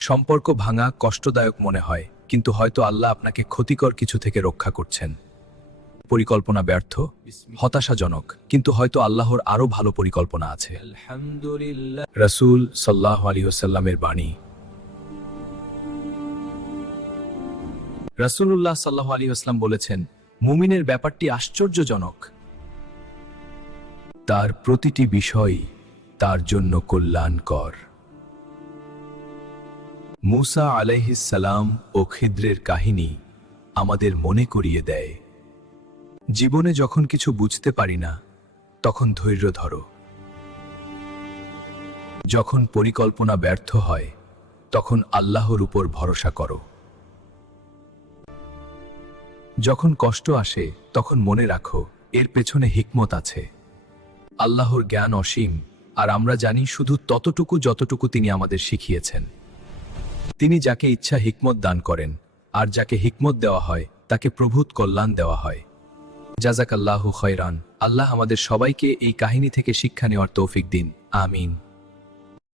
সম্পর্ক ভাঙা কষ্টদায়ক মনে হয়, কিন্তু হয়তো আল্লাহ আপনাকে ক্ষতিকর কিছু থেকে রক্ষা করছেন। পরিকল্পনা ব্যর্থ, হতাশাজনক, কিন্তু হয়তো আল্লাহর আরো ভালো পরিকল্পনা আছে। রাসূল সাল্লাল্লাহু আলাইহি ওয়াসাল্লামের বাণী। রাসূলুল্লাহ সাল্লাল্লাহু আলাইহি ওয়াসাল্লাম বলেছেন, মুমিনের ব্যাপারটি আশ্চর্যজনক। তার প্রতিটি বিষয় তার জন্য কল্যাণকর। মূসা আলাইহিস সালাম ও খিদ্রের কাহিনী আমাদের মনে করিয়ে দেয়, জীবনে যখন কিছু বুঝতে পারি না, তখন ধৈর্য ধরো। যখন পরিকল্পনা ব্যর্থ হয়, তখন আল্লাহর উপর ভরসা করো। যখন কষ্ট আসে, তখন মনে রাখো এর পেছনে হিকমত আছে। আল্লাহর জ্ঞান অসীম, আর আমরা জানি শুধু ততটুকু যতটুকু তিনি আমাদের শিখিয়েছেন। তিনি যাকে ইচ্ছা হিকমত দান করেন, আর যাকে হিকমত দেওয়া হয় তাকে প্রভূত কল্যাণ দেওয়া হয়। জাযাকাল্লাহু খায়রান। আল্লাহ আমাদের সবাইকে এই কাহিনী থেকে শিক্ষা নেওয়ার তৌফিক দিন। আমিন।